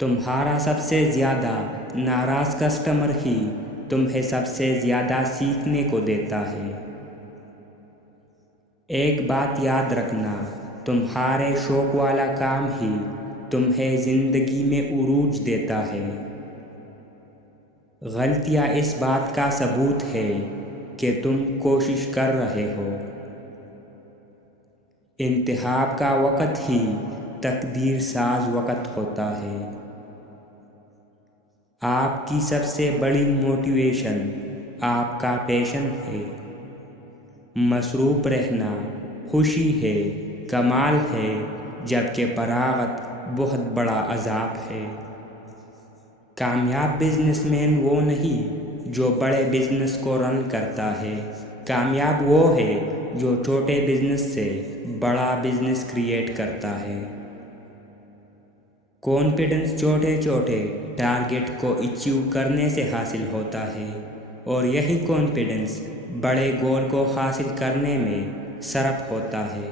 تمہارا سب سے زیادہ ناراض کسٹمر ہی تمہیں سب سے زیادہ سیکھنے کو دیتا ہے۔ ایک بات یاد رکھنا، تمہارے شوق والا کام ہی تمہیں زندگی میں عروج دیتا ہے۔ غلطیاں اس بات کا ثبوت ہے کہ تم کوشش کر رہے ہو۔ انتخاب کا وقت ہی تقدیر ساز وقت ہوتا ہے۔ آپ کی سب سے بڑی موٹیویشن آپ کا پیشن ہے۔ مصروف رہنا خوشی ہے، کمال ہے، جبکہ فراغت بہت بڑا عذاب ہے۔ کامیاب بزنس مین وہ نہیں جو بڑے بزنس کو رن کرتا ہے، کامیاب وہ ہے جو چھوٹے بزنس سے بڑا بزنس کریٹ کرتا ہے۔ کانفیڈنس چھوٹے چھوٹے ٹارگٹ کو اچیو کرنے سے حاصل ہوتا ہے، اور یہی کانفیڈنس بڑے گول کو حاصل کرنے میں صرف ہوتا ہے۔